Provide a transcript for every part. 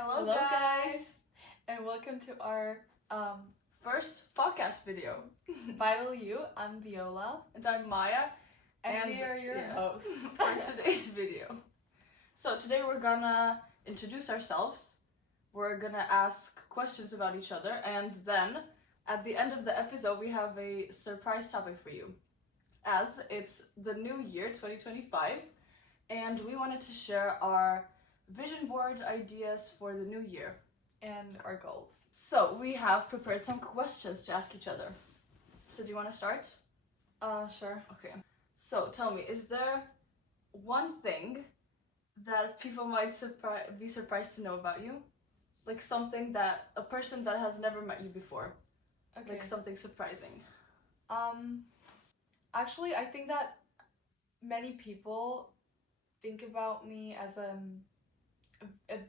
Hello guys! And welcome to our First podcast video. Vital You. I'm Viola. And I'm Maya. And we are your hosts for today's video. So today we're gonna introduce ourselves. We're gonna ask questions about each other. And then at the end of the episode we have a surprise topic for you. As it's the new year, 2025. And we wanted to share our vision board ideas for the new year. And our goals. So we have prepared some questions to ask each other. So do you want to start? Sure. Okay. So tell me, is there one thing that people might be surprised to know about you? Like something that a person that has never met you before. Okay. Like something surprising. Actually, I think that many people think about me as a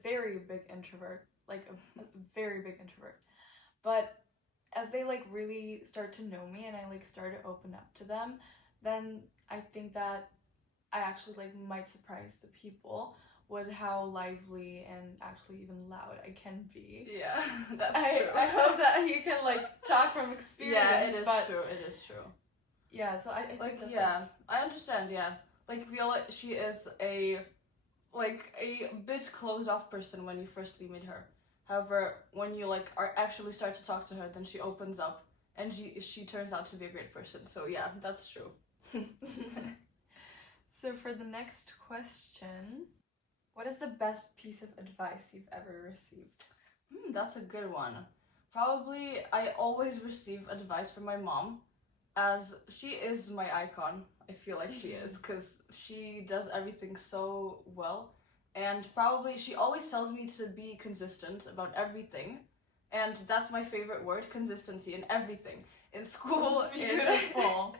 very big introvert. Like a very big introvert. But as they like really start to know me and I like start to open up to them, then I think that I actually like might surprise the people with how lively and actually even loud I can be. Yeah, that's true. I hope that you can like talk from experience. Yeah, it is true. It is true. Yeah, so I think like that's yeah, I understand. Yeah, like Viola, she is a bit closed off person when you firstly meet her. However, when you like actually start to talk to her, then she opens up and she turns out to be a great person. So yeah, that's true. So for the next question, what is the best piece of advice you've ever received? That's a good one. Probably I always receive advice from my mom, as she is my icon. I feel like she is, because she does everything so well. And probably she always tells me to be consistent about everything. And that's my favorite word, consistency in everything. In school, Beautiful.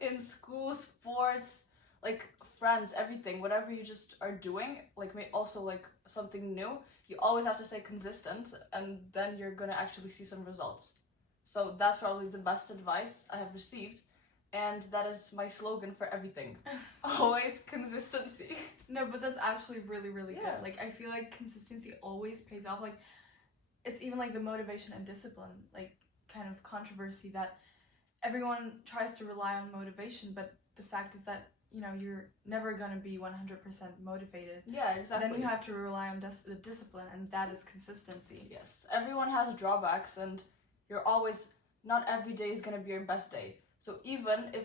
in school, sports, like friends, everything, whatever you just are doing, like also like something new, you always have to stay consistent and then you're gonna actually see some results. So that's probably the best advice I have received. And that is my slogan for everything. Always consistency. No, but that's actually really, really Yeah. good. Like, I feel like consistency always pays off. Like, it's even like the motivation and discipline, like, kind of controversy that everyone tries to rely on motivation, but the fact is that, you know, you're never going to be 100% motivated. Yeah, exactly. Then you have to rely on discipline, and that is consistency. Yes. Everyone has drawbacks, and you're always, not every day is going to be your best day. So even if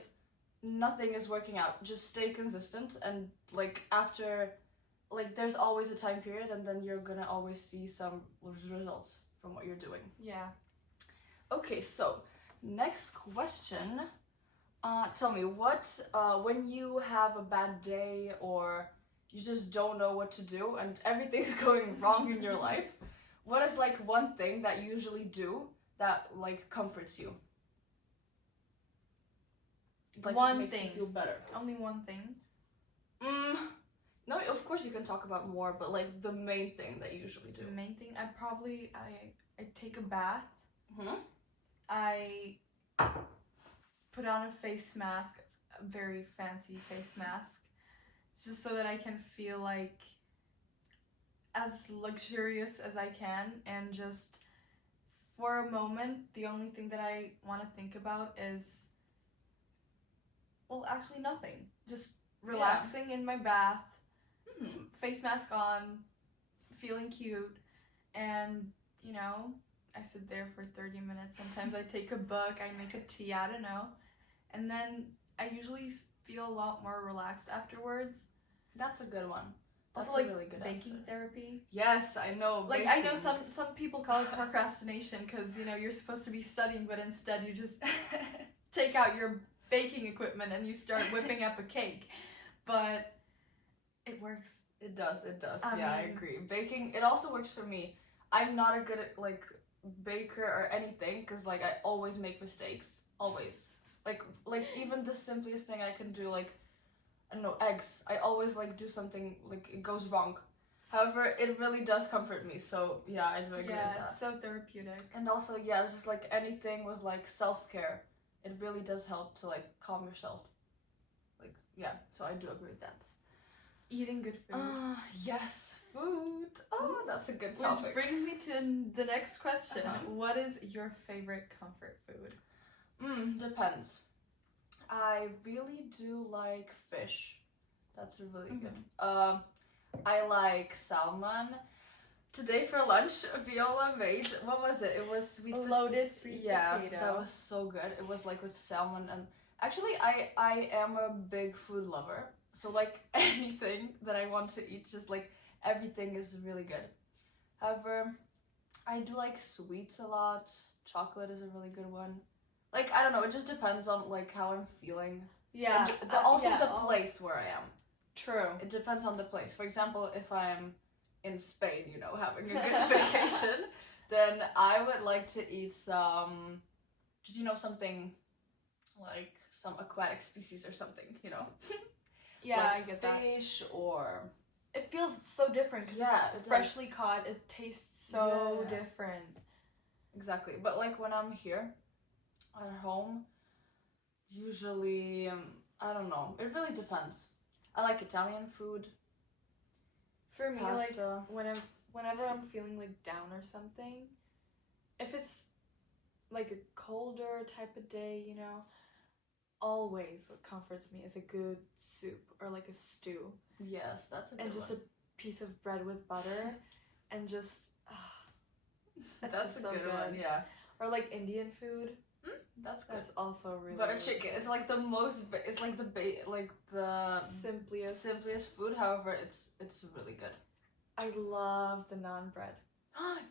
nothing is working out, just stay consistent, and like after, like there's always a time period, and then you're gonna always see some results from what you're doing. Yeah. Okay, so next question. Tell me, what when you have a bad day or you just don't know what to do and everything's going wrong in your life, what is like one thing that you usually do that like comforts you? Like one makes thing. You feel better. Only one thing? No, of course you can talk about more, but like the main thing that you usually do. The main thing, I take a bath. I put on a face mask, a very fancy face mask. It's just so that I can feel like as luxurious as I can, and just for a moment, the only thing that I want to think about is, well, actually nothing. Just relaxing in my bath, face mask on, feeling cute, and, you know, I sit there for 30 minutes. Sometimes I take a book, I make a tea, I don't know. And then I usually feel a lot more relaxed afterwards. That's a good one. That's also, like, a really good baking answer. therapy. Yes, I know. Like, baking. I know some people call it procrastination because, you know, you're supposed to be studying, but instead you just take out your baking equipment and you start whipping up a cake. But it works. It does. I mean, agree. Baking, it also works for me. I'm not a good like baker or anything because like I always make mistakes. Always. Like even the simplest thing I can do, like I don't know, eggs. I always like do something like it goes wrong. However, it really does comfort me. So yeah, I do agree with that. Yeah, it's so therapeutic. And also, yeah, it's just like anything with like self-care. It really does help to like calm yourself. Like yeah, so I do agree with that. Eating good food. Yes, Food. Oh, that's a good Which topic. brings me to the next question. Uh-huh. What is your favorite comfort food? Depends. I really do like fish. That's really good. I like salmon. Today for lunch, Viola made, what was it? It was sweet Loaded sweet potato. that was so good. It was like with salmon and actually I am a big food lover. So like anything that I want to eat, just like everything is really good. However, I do like sweets a lot. Chocolate is a really good one. Like I don't know, it just depends on like how I'm feeling. Yeah. And the place where I am. True. It depends on the place. For example, if I'm in Spain, you know, having a good vacation, then I would like to eat some, just, you know, something like some aquatic species or something, you know? Yeah, like I get that. Fish or... It feels so different because it's freshly caught. It tastes so different. Exactly. But like when I'm here at home, usually, I don't know. It really depends. I like Italian food. For me, pasta. like whenever I'm feeling like down or something, if it's like a colder type of day, you know, always what comforts me is a good soup or like a stew. Yes, that's a good and just one. a piece of bread with butter, and just that's just a so good one. Yeah. Or like Indian food. That's good. That's also really Butter really chicken. good. It's like the most. It's like the simplest food. However, it's really good. I love the naan bread.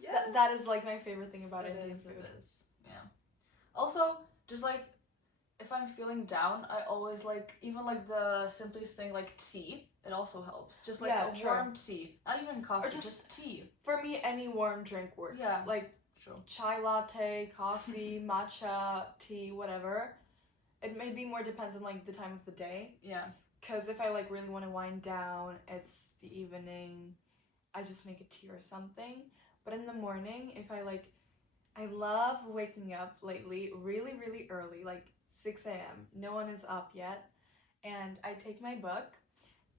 Yes. That is like my favorite thing about Indian food. It is. Yeah. Also, just like if I'm feeling down, I always like even like the simplest thing like tea. It also helps. Just like a warm tea, not even coffee, or just tea. For me, any warm drink works. Yeah. Like chai latte, coffee, matcha, tea, whatever. It maybe more depends on like the time of the day. Yeah. Because if I like really want to wind down, it's the evening, I just make a tea or something. But in the morning, if I love waking up lately really, really early, like 6 a.m. No one is up yet. And I take my book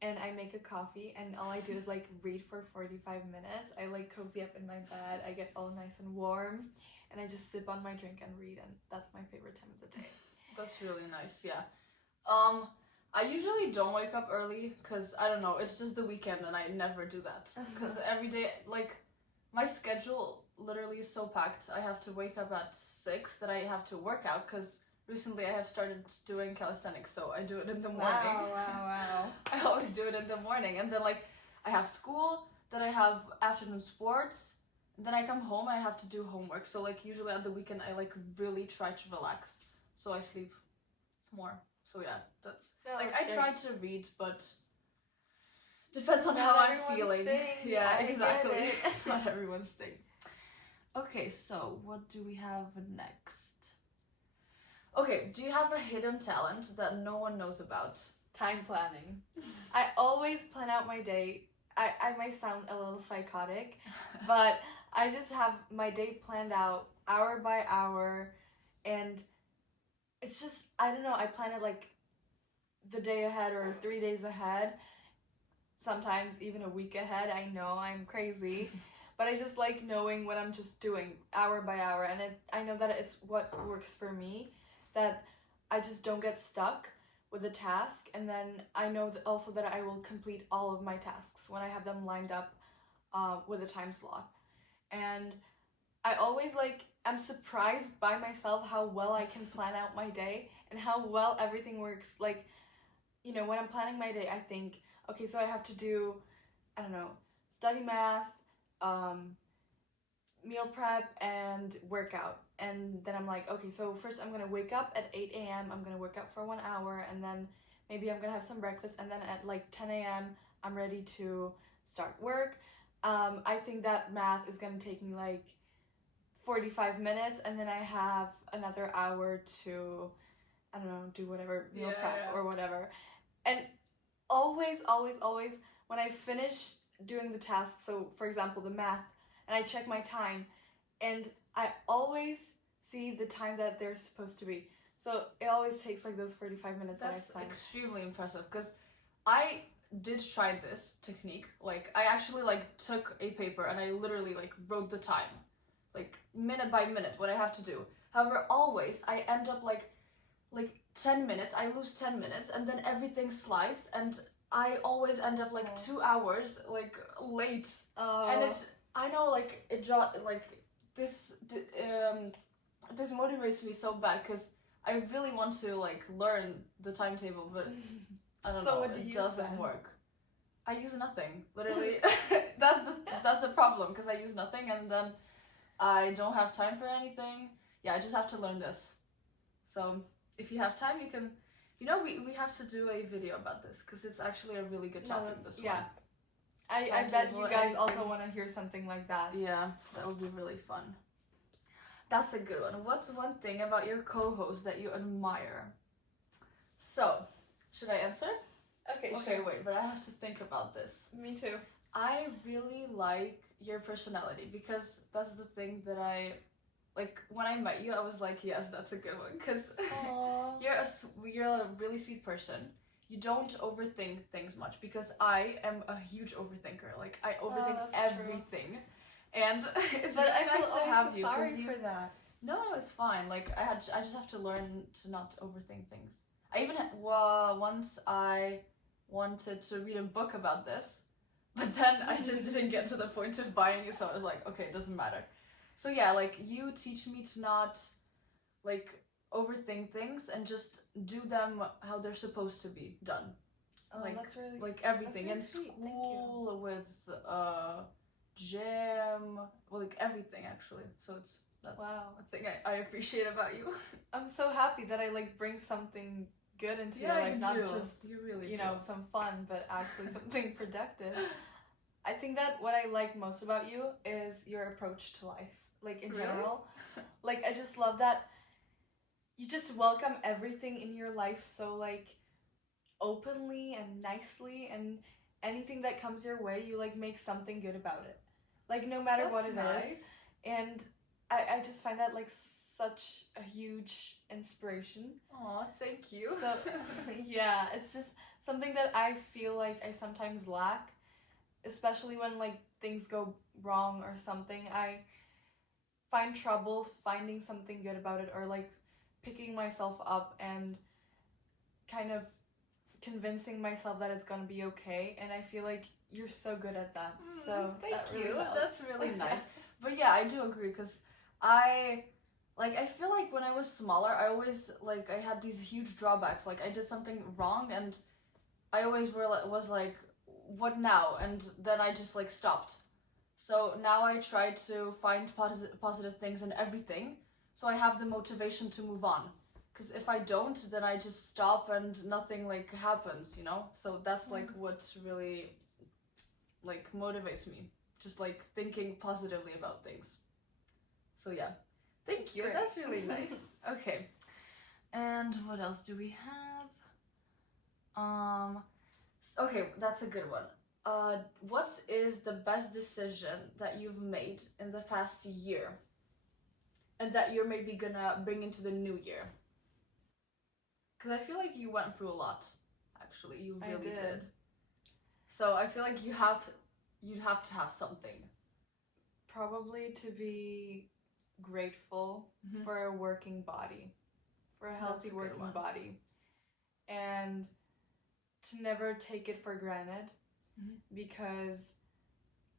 and I make a coffee, and all I do is like read for 45 minutes. I like cozy up in my bed, I get all nice and warm, and I just sip on my drink and read, and that's my favorite time of the day. That's really nice, yeah. I usually don't wake up early because I don't know, it's just the weekend and I never do that. Because every day, like, my schedule literally is so packed. I have to wake up at 6 that I have to work out because recently I have started doing calisthenics, so I do it in the morning. Wow. I always do it in the morning. And then, like, I have school, then I have afternoon sports, then I come home, I have to do homework. So, like, usually at the weekend, I, like, really try to relax. So I sleep more. So, yeah, that's I try to read, but depends on how I'm feeling. Yeah, exactly. Not everyone's thing. Okay, so what do we have next? Okay, do you have a hidden talent that no one knows about? Time planning. I always plan out my day. I might sound a little psychotic, but I just have my day planned out hour by hour, and it's just, I don't know, I plan it like the day ahead or 3 days ahead, sometimes even a week ahead. I know I'm crazy, but I just like knowing what I'm just doing hour by hour, and I know that it's what works for me, that I just don't get stuck with a task, and then I know that also that I will complete all of my tasks when I have them lined up with a time slot. And I always I'm surprised by myself how well I can plan out my day and how well everything works. Like, you know, when I'm planning my day, I think, okay, so I have to do, I don't know, study math, meal prep, and workout. And then I'm like, okay, so first I'm gonna wake up at 8 a.m. I'm gonna work out for 1 hour, and then maybe I'm gonna have some breakfast, and then at like 10 a.m. I'm ready to start work. I think that math is gonna take me like 45 minutes, and then I have another hour to, I don't know, do whatever, meal prep or whatever. And always, when I finish doing the task, so for example, the math, and I check my time, and I always see the time that they're supposed to be. So it always takes like those 45 minutes that I plan. That's extremely impressive, because I did try this technique. Like, I actually like took a paper and I literally like wrote the time, like minute by minute, what I have to do. However, always I end up like 10 minutes, I lose 10 minutes, and then everything slides, and I always end up like 2 hours like late. And it's, I know, like this this motivates me so bad because I really want to like learn the timetable, but I don't So know, what do you it use doesn't then? work. I use nothing, literally. That's the problem, because I use nothing and then I don't have time for anything. Yeah, I just have to learn this. So if you have time, you can, you know, we have to do a video about this because it's actually a really good topic. This yeah. one. I bet Timetable, you guys also anything. want to hear something like that. Yeah, that would be really fun. That's a good one. What's one thing about your co-host that you admire? So, should I answer? Okay, Okay, sure. wait, but I have to think about this. Me too. I really like your personality because that's the thing that I, like, when I met you, I was like, yes, that's a good one, because you're a really sweet person. You don't overthink things much, because I am a huge overthinker. Like, I overthink everything. And it's But really I feel nice to have you. sorry 'cause you, for that. No, it's fine. Like, I just have to learn to not overthink things. I even once I wanted to read a book about this, but then I just didn't get to the point of buying it, so I was like, okay, it doesn't matter. So yeah, like, you teach me to not like overthink things and just do them how they're supposed to be done. Oh, like, that's really like everything really in sweet. Thank you. school, with gym, well, like everything actually. So that's Wow. a thing I appreciate about you. I'm so happy that I like bring something good into your Yeah, life, you not do. just You really you do. know some fun, but actually something productive. I think that what I like most about you is your approach to life, like in Really? general. Like, I just love that you just welcome everything in your life so like openly and nicely, and anything that comes your way, you like make something good about it. Like, no matter That's what it is. nice. And I just find that like such a huge inspiration. Aw, thank you. So yeah, it's just something that I feel like I sometimes lack, especially when like things go wrong or something. I find trouble finding something good about it, or like picking myself up and kind of convincing myself that it's gonna be okay, and I feel like you're so good at that. So thank that really you. helps. That's really nice. But yeah, I do agree, because I feel like when I was smaller, I always like, I had these huge drawbacks. Like, I did something wrong and I always was like, what now? And then I just like stopped. So now I try to find positive things in everything, so I have the motivation to move on. Because if I don't, then I just stop and nothing like happens, you know? So that's like what really like motivates me. Just like thinking positively about things. So yeah. Thank you. Great. That's really nice. Okay. And what else do we have? Okay, that's a good one. What is the best decision that you've made in the past year? And that you're maybe gonna bring into the new year? Because I feel like you went through a lot. Actually, you really did. So I feel like you'd have to have something. Probably to be grateful for a working body, for a healthy working body, and to never take it for granted, because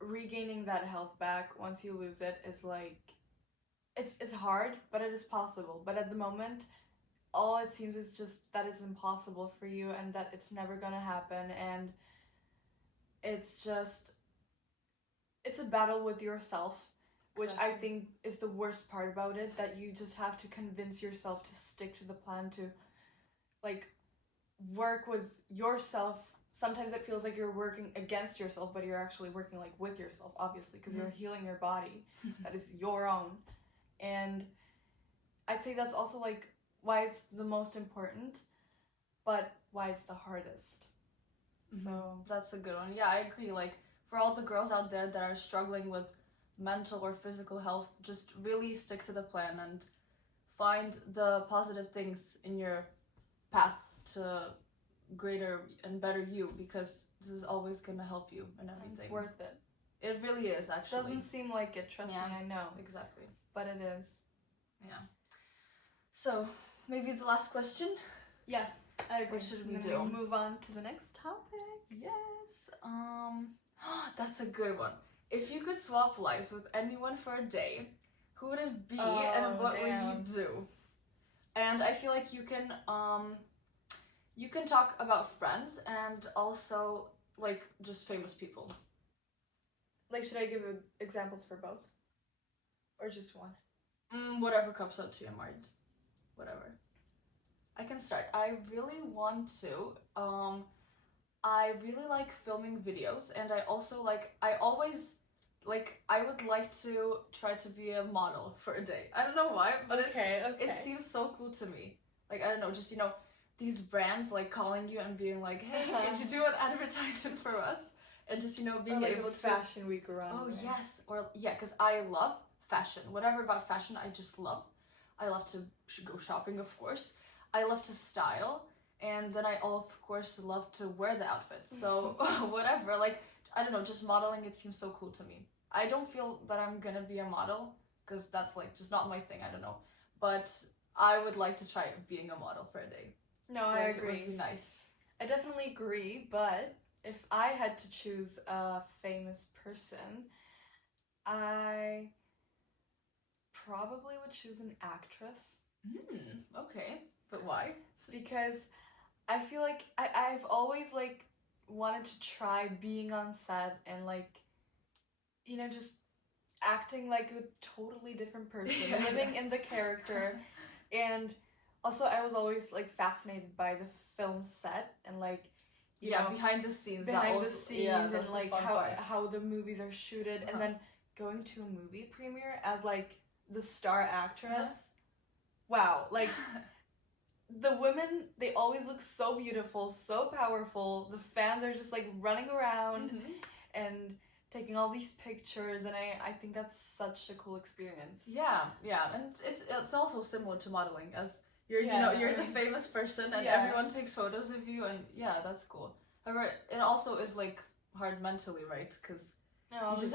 regaining that health back once you lose it is like, it's hard, but it is possible. But at the moment, all it seems is just that it's impossible for you, and that it's never gonna happen, and it's a battle with yourself, which I think is the worst part about it, that you just have to convince yourself to stick to the plan, to like work with yourself. Sometimes it feels like you're working against yourself, but you're actually working like with yourself, obviously, because you're healing your body that is your own. And I'd say that's also like why it's the most important, but why it's the hardest. So that's a good one. Yeah, I agree. Like, for all the girls out there that are struggling with mental or physical health, just really stick to the plan and find the positive things in your path to greater and better you, because this is always gonna help you and everything. It's worth it. It really is, actually. Doesn't seem like it, trust me, I know. Exactly. But it is. Yeah. So, maybe the last question? Yeah, I agree. What should we Then do? we move on to the next topic. Yes. That's a good one. If you could swap lives with anyone for a day, who would it be and what would you do? And I feel like you can talk about friends and also like just famous people. Like, should I give examples for both? Or just one? Whatever comes up to your mind. Whatever. I can start. I really want to. I really like filming videos, and I also I would like to try to be a model for a day. I don't know why, but it seems so cool to me. Like, I don't know, just, these brands like calling you and being like, hey, could you do an advertisement for us? And just, being like able a to... fashion week around. Oh, yes. Or, yeah, because I love fashion. Whatever about fashion, I just love. I love to go shopping, of course. I love to style. And then I, of course, love to wear the outfits. So, whatever. Like, I don't know, just modeling, it seems so cool to me. I don't feel that I'm gonna be a model, because that's, like, just not my thing. I don't know. But I would like to try being a model for a day. No, I agree. It would be nice. I definitely agree, but if I had to choose a famous person, I probably would choose an actress. Okay. But why? Because I feel like I've always, like, wanted to try being on set and, like, just acting like a totally different person, living in the character. And also, I was always, like, fascinated by the film set and, like, you know, behind the scenes, and like how the movies are shooted, and then going to a movie premiere as, like, the star actress. Wow, like, the women, they always look so beautiful, so powerful. The fans are just, like, running around and taking all these pictures, and I think that's such a cool experience. Yeah, and it's also similar to modeling, as you're you're the famous person and everyone takes photos of you, and that's cool. However, it also is, like, hard mentally, right? Because you just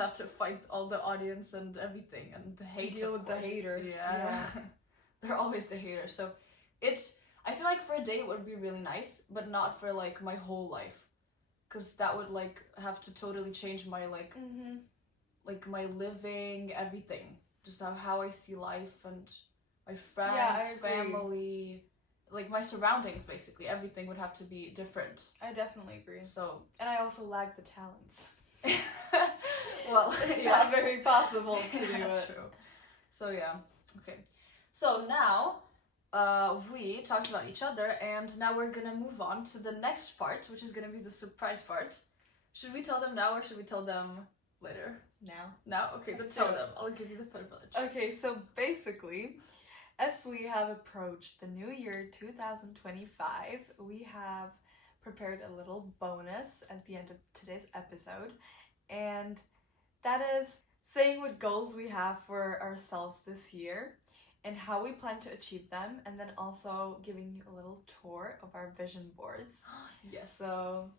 have to fight all the audience and everything, and the hate. Deal with the haters. Yeah. They're always the haters. So I feel like for a day it would be really nice, but not for, like, my whole life. Because that would, like, have to totally change my, like, like, my living, everything. Just how I see life and my friends, family, like, my surroundings, basically. Everything would have to be different. I definitely agree. So. And I also lack the talents. Well, it's not very possible to do it. True. So, yeah. Okay. So, now... we talked about each other, and now we're gonna move on to the next part, which is gonna be the surprise part. Should we tell them now, or should we tell them later? Now? Okay, let's tell them. I'll give you the privilege. Okay, so basically, as we have approached the new year 2025, we have prepared a little bonus at the end of today's episode, and that is saying what goals we have for ourselves this year and how we plan to achieve them, and then also giving you a little tour of our vision boards. Yes. So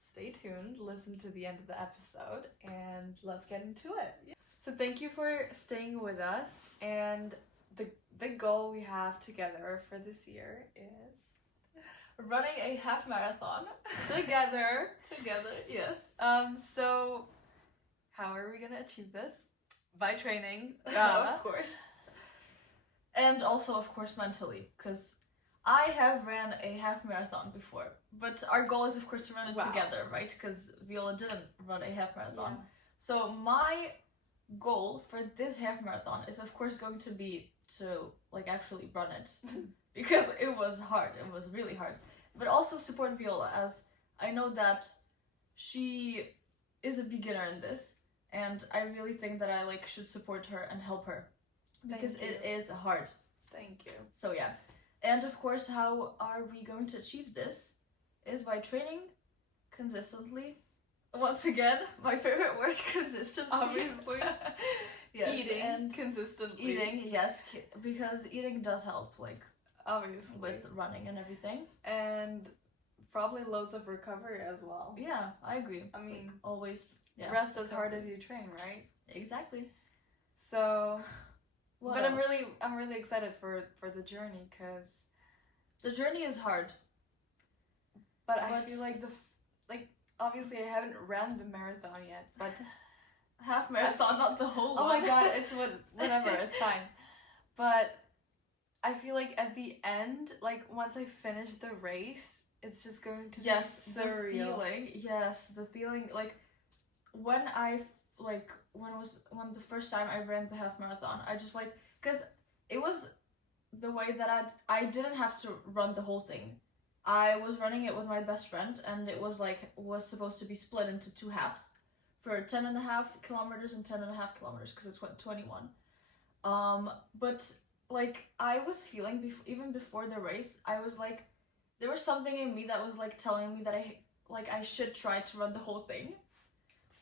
stay tuned, listen to the end of the episode, and let's get into it. Yeah. So thank you for staying with us, and the big goal we have together for this year is running a half marathon together. Yes. So how are we gonna achieve this? By training. Of course. And also, of course, mentally, because I have ran a half marathon before, but our goal is, of course, to run it together, right? Because Viola didn't run a half marathon. Yeah. So my goal for this half marathon is, of course, going to be to, like, actually run it, because it was hard. It was really hard. But also support Viola, as I know that she is a beginner in this, and I really think that I, like, should support her and help her. Because it is hard. Thank you. So yeah. And of course, how are we going to achieve this? Is by training consistently. Once again, my favorite word, consistency. Obviously. Yes. Eating consistently. Eating, yes. Because eating does help, like, obviously. with running and everything. And probably loads of recovery as well. Yeah, I agree. I mean, like, always. Yeah. Rest as hard as you train, right? Exactly. So, What but else? I'm really excited for the journey because The journey is hard. but I feel like obviously I haven't ran the marathon yet, but Half marathon, not the whole oh one. my god, it's whatever, it's fine. But I feel like at the end, like once I finish the race, it's just going to be surreal. The feeling. Yes, the feeling. Like when when the first time I ran the half marathon, I just like, because it was the way that I didn't have to run the whole thing. I was running it with my best friend, and it was supposed to be split into 2 halves for 10.5 kilometers and 10.5 kilometers because it's 21. But like I was feeling even before the race, I was like, there was something in me that was like telling me that I should try to run the whole thing.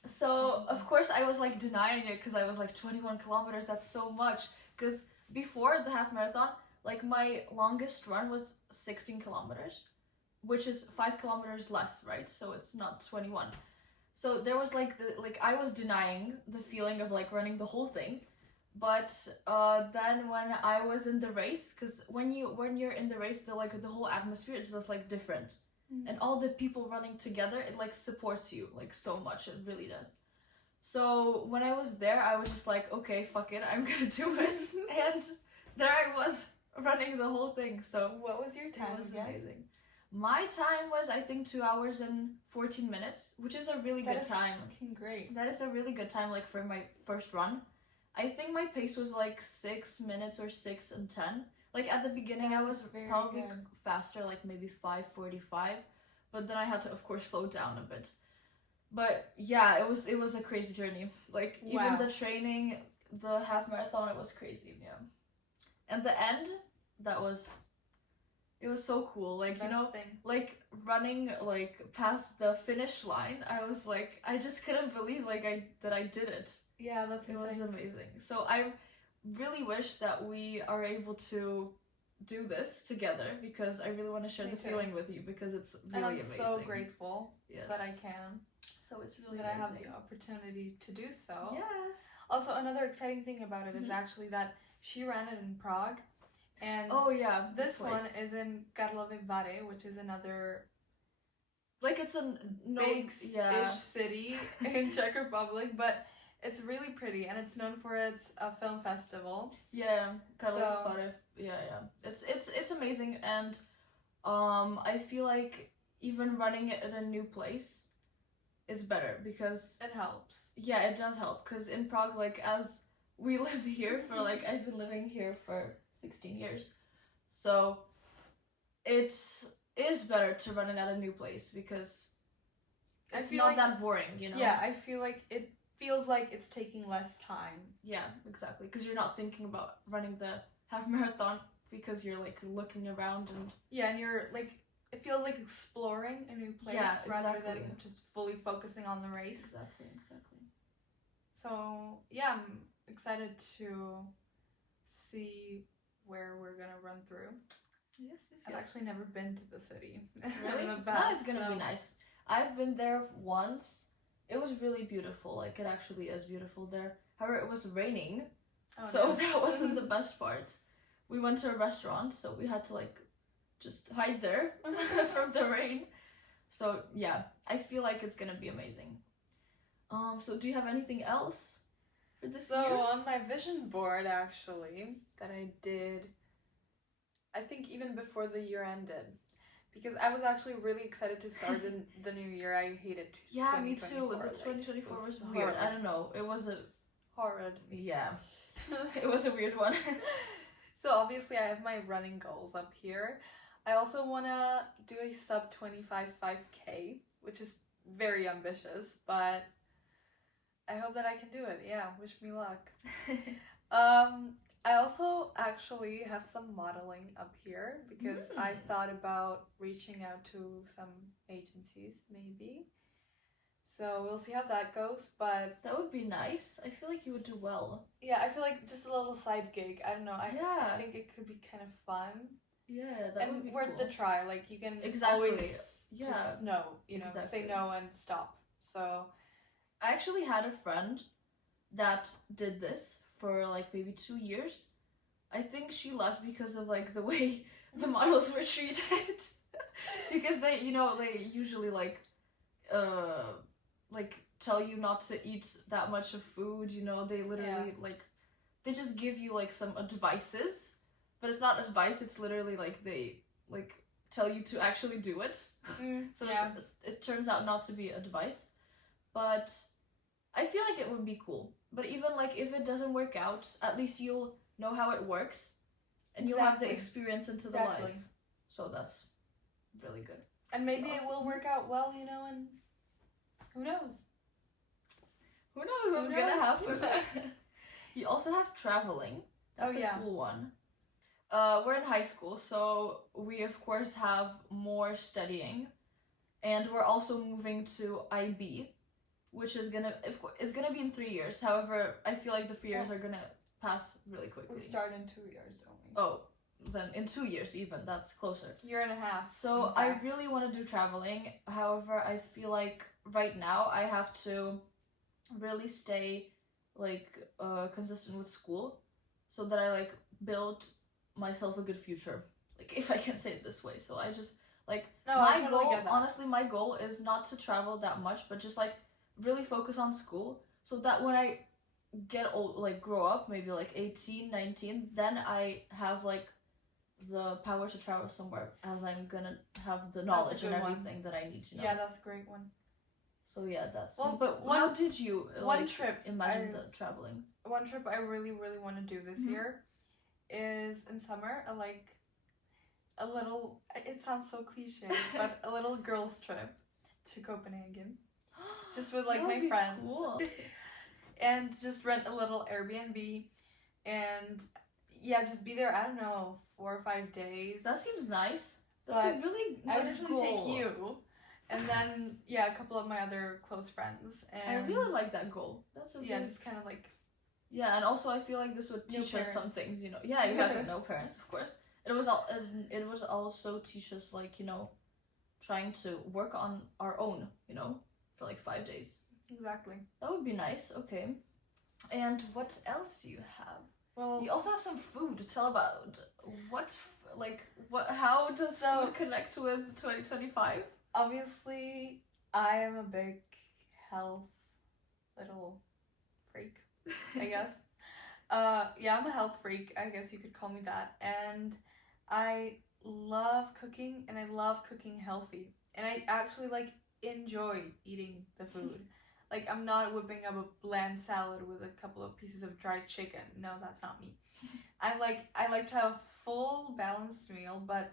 So of course I was like denying it because I was like 21 kilometers, that's so much. Because before the half marathon, like my longest run was 16 kilometers, which is 5 kilometers less, right? So it's not 21. So there was like I was denying the feeling of like running the whole thing. But then when I was in the race, because when you're in the race, the whole atmosphere is just like different. And all the people running together, it like supports you like so much. It really does. So when I was there, I was just like, okay, fuck it, I'm gonna do it. And there I was running the whole thing. So what was your time? It was amazing. My time was, I think, 2 hours and 14 minutes, which is a really good time. Fucking great. That is a really good time, like for my first run. I think my pace was like 6 minutes or 6 and 10. Like at the beginning, I was probably faster, like maybe 5:45, but then I had to, of course, slow down a bit. But yeah, it was a crazy journey. Like even the training, the half marathon, it was crazy. Yeah, and the end, it was so cool. Like like running like past the finish line, I was like, I just couldn't believe that I did it. Yeah, it was amazing. So I really wish that we are able to do this together because I really want to share the feeling with you because it's really amazing. And I'm so grateful that I can. So it's really that amazing. I have the opportunity to do so. Yes. Also, another exciting thing about it is actually that she ran it in Prague, and this one is in Karlovy Vary, which is another it's a big-ish city in Czech Republic, but it's really pretty, and it's known for its film festival. Yeah, Karlovy Vary. Yeah. It's amazing, and I feel like even running it at a new place is better because it helps. Yeah, it does help because in Prague, like as we live here for I've been living here for 16 years, so it is better to run it at a new place because it's not that boring, you know. Yeah, I feel like it feels like it's taking less time. Yeah, exactly, because you're not thinking about running the half marathon because you're like looking around and and you're like, it feels like exploring a new place rather than just fully focusing on the race. Exactly. So yeah, I'm excited to see where we're gonna run through. Yes. I've actually never been to the city. Really? That's gonna be nice. I've been there once. It was really beautiful. Like it actually is beautiful there. However, it was raining, that wasn't the best part. We went to a restaurant, so we had to just hide there from the rain. So yeah, I feel like it's gonna be amazing. So do you have anything else for this year? So on my vision board actually that I did, I think even before the year ended, because I was actually really excited to start the new year. I hated 2024. Me too. The 2024 was weird. Horrid. I don't know. It was horrid. Yeah. It was a weird one. So obviously I have my running goals up here. I also want to do a sub 25 5K, which is very ambitious, but I hope that I can do it. Yeah, wish me luck. I also actually have some modeling up here because I thought about reaching out to some agencies maybe. So we'll see how that goes, but that would be nice. I feel like you would do well. Yeah, I feel like just a little side gig. I don't know. I think it could be kind of fun. Yeah, that would be worth cool. the try. Like you can always Yeah. just no, you know, say Exactly. no and stop. So I actually had a friend that did this for like maybe 2 years. I think she left because of like the way the models were treated. Because they, you know, they usually like tell you not to eat that much of food, you know, they literally like they just give you like some advices, but it's not advice, it's literally like they like tell you to actually do it. So yeah. it turns out not to be advice, but I feel like it would be cool. But even like if it doesn't work out, at least you'll know how it works and you'll have the Exactly. experience into Exactly. the life. So that's really good. And maybe it Awesome. will work out well, you know, and who knows? Who knows what's gonna happen? You also have traveling. That's a cool one. We're in high school, so we of course have more studying, and we're also moving to IB, which is gonna be in 3 years. However, I feel like the 3 years are gonna pass really quickly. We start in 2 years, don't we? Oh, then in 2 years even, that's closer. Year and a half. So I really want to do traveling. However, I feel like right now I have to really stay like consistent with school, so that I like build myself a good future. Like if I can say it this way. So I just like my goal. Honestly, my goal is not to travel that much, but just like really focus on school, so that when I get old, like grow up, maybe like 18, 19, then I have like the power to travel somewhere, as I'm gonna have the knowledge and everything that I need, you know? Yeah, that's a great one. So yeah, that's but how did you one trip imagine the traveling? One trip I really want to do this year is in summer, a little, it sounds so cliche, but a little girls trip to Copenhagen, just with like my friends. Cool. And just rent a little Airbnb and yeah, just be there, I don't know, 4 or 5 days. That seems nice. That's a really nice I would definitely goal. take you. And then, yeah, a couple of my other close friends. And I really like that goal. That's a really... Yeah, just kind of like... Yeah, and also I feel like this would teach us some things, you know. Yeah, exactly. No parents, of course. It was also teach us, like, you know, trying to work on our own, you know, for like 5 days. Exactly. That would be nice. Okay. And what else do you have? Well, you also have some food to tell about. How does food connect with 2025? Obviously, I am a big health little freak, I guess. Yeah, I'm a health freak, I guess you could call me that. And I love cooking, and I love cooking healthy. And I actually, like, enjoy eating the food. Like, I'm not whipping up a bland salad with a couple of pieces of dried chicken. No, that's not me. I like to have a full, balanced meal, but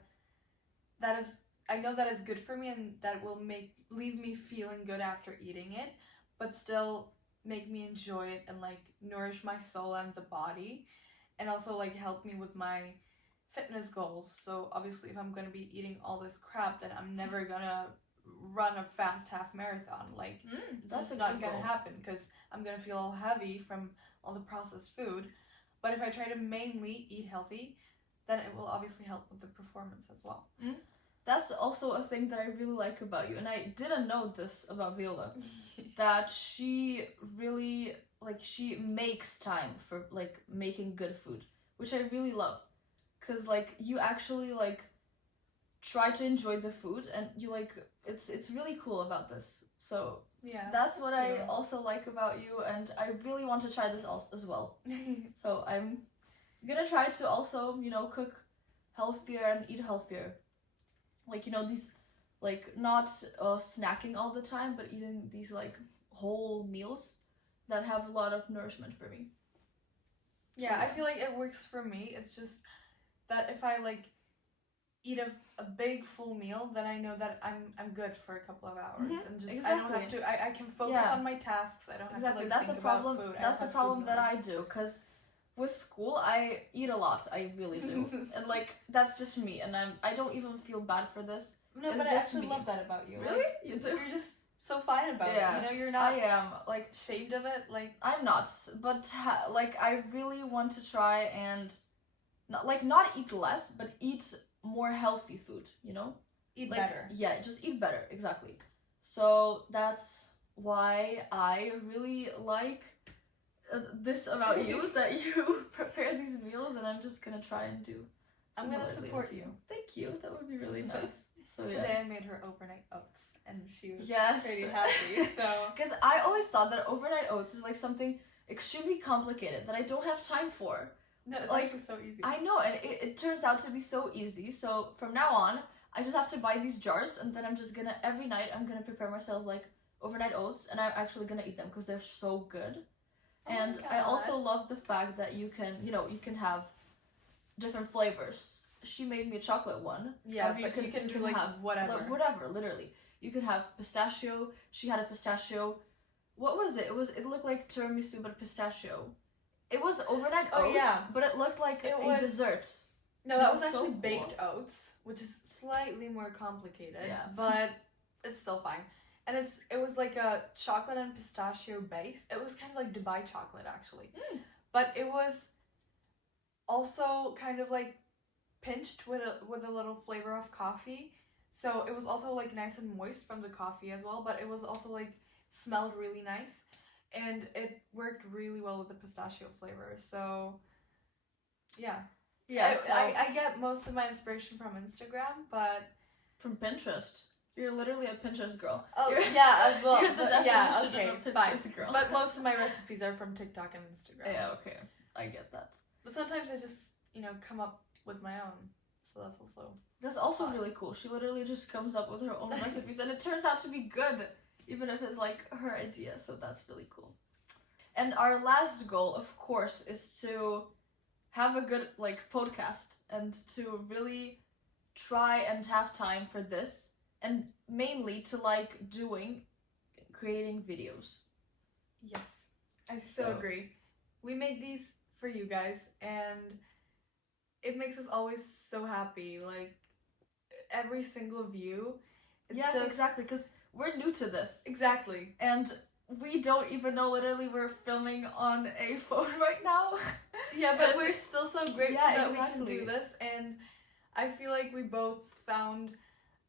I know that is good for me, and that will leave me feeling good after eating it, but still make me enjoy it and, like, nourish my soul and the body, and also, like, help me with my fitness goals. So, obviously, if I'm gonna be eating all this crap, then I'm never gonna run a fast half marathon. Like, that's not gonna happen, because I'm gonna feel all heavy from all the processed food. But if I try to mainly eat healthy, then it will obviously help with the performance as well. That's also a thing that I really like about you, and I didn't know this about Viola, that she really, like, she makes time for, like, making good food, which I really love, because, like, you actually, like, try to enjoy the food, and you, like, it's really cool about this. So yeah, that's what I also like about you, and I really want to try this as well. So I'm gonna try to also, you know, cook healthier and eat healthier. Like, you know, these, like, not snacking all the time, but eating these, like, whole meals that have a lot of nourishment for me. Yeah, I feel like it works for me. It's just that if I, like, eat a big full meal, then I know that I'm good for a couple of hours, and just I don't have to. I can focus on my tasks. I don't have to, like, think about food. That's the problem that I do, because with school I eat a lot. I really do, and, like, that's just me, and I don't even feel bad for this. No, but I actually love that about you. Really, like, you do. You're just so fine about it. You know, you're not. I am, like, ashamed of it. Like, I'm not, but like, I really want to try and not eat less, but eat more healthy food, you know? Eat like, better. Yeah, just eat better, exactly. So that's why I really like this about you, that you prepare these meals, and I'm just gonna try and do. I'm gonna similarly support as you. Thank you. That would be really nice. So Today I made her overnight oats, and she was Yes. pretty happy. So because I always thought that overnight oats is like something extremely complicated that I don't have time for. no, it's like, actually so easy. I know, and it turns out to be so easy. So from now on, I just have to buy these jars, and then I'm just gonna every night I'm gonna prepare myself like overnight oats, and I'm actually gonna eat them because they're so good. Oh my And I God. also love the fact that you can have different flavors. She made me a chocolate one. Yeah, Or but you can do like have whatever. whatever, literally. You can have pistachio. She had a pistachio. What was it? It looked like tiramisu but pistachio. It was overnight Oh, oats, yeah. but it looked like It a was- dessert. No, That that was was so actually cool. baked oats, which is slightly more complicated. Yeah. But it's still fine. And it was like a chocolate and pistachio base. It was kind of like Dubai chocolate actually. Mm. But it was also kind of like pinched with a little flavor of coffee. So it was also like nice and moist from the coffee as well, but it was also like smelled really nice, and it worked really well with the pistachio flavor. So yeah. Yeah, I get most of my inspiration from Instagram, but from Pinterest. You're literally a Pinterest girl. oh You're- yeah, as well. you're the But yeah, definition okay, of a fine. Pinterest girl. But most of my recipes are from TikTok and Instagram. Yeah, okay. I get that. But sometimes I just come up with my own. So that's also That's also fun. really cool. She literally just comes up with her own recipes, and it turns out to be good, even if it's like her idea. So that's really cool. And our last goal, of course, is to have a good like podcast and to really try and have time for this, and mainly to like creating videos. yes. I so So- agree. We make these for you guys, and it makes us always so happy. Like every single view. It's Yes, just exactly, because we're new to this, exactly. and we don't even know literally we're filming on a phone right now. Yeah, but And- we're still so grateful Yeah, that we exactly. can do this, and I feel like we both found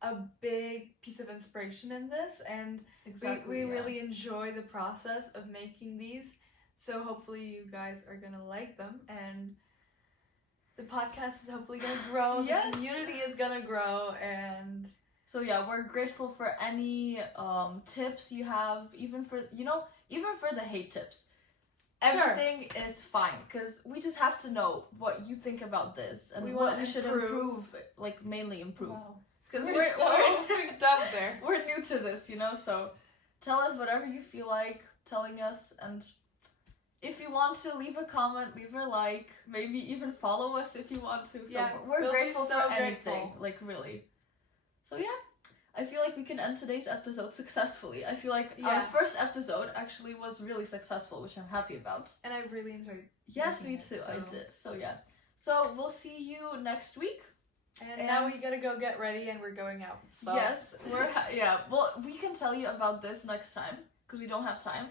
a big piece of inspiration in this, and we yeah. really enjoy the process of making these. So hopefully you guys are gonna like them, and the podcast is hopefully gonna grow. Yes. The community is gonna grow, and So yeah, we're grateful for any tips you have, even for the hate tips. Sure. Everything is fine, because we just have to know what you think about this and We what wanna we should improve. like mainly improve. wow. Because We're so freaked up there. we're new to this, so tell us whatever you feel like telling us, and if you want to leave a comment, leave a like, maybe even follow us if you want to. So Yeah, we're we'll be grateful so for anything, grateful. like really. So yeah, I feel like we can end today's episode successfully. I feel like our Yeah. first episode actually was really successful, which I'm happy about. And I really enjoyed. Yes, making me it, too. I so- did. So yeah. So we'll see you next week. And now And- we gotta go get ready, and we're going out. So. Yes, yeah. Well, we can tell you about this next time because we don't have time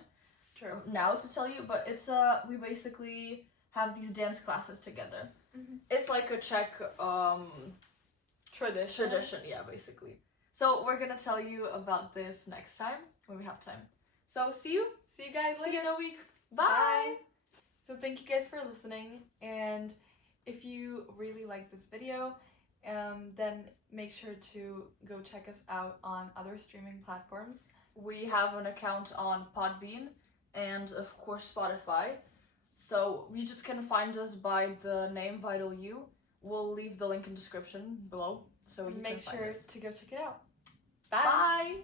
True. now to tell you. But it's we basically have these dance classes together. Mhm. It's like a Czech Tradition. yeah, basically. So we're gonna tell you about this next time when we have time. So see you. See you guys See you later. in a week. Bye. So thank you guys for listening, and if you really like this video, then make sure to go check us out on other streaming platforms. We have an account on Podbean and of course Spotify. So you just can find us by the name Vital You. We'll leave the link in description below so you Make can find sure us. to go check it out. Bye.